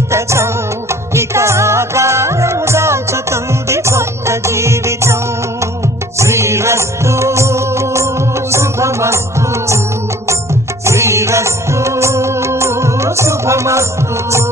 పుస్తకం. ఇక ఆకారం దాచుతుంది కొత్త జీవితం. శ్రీరస్తు శుభమస్తు. శ్రీరస్తు శుభమస్తు.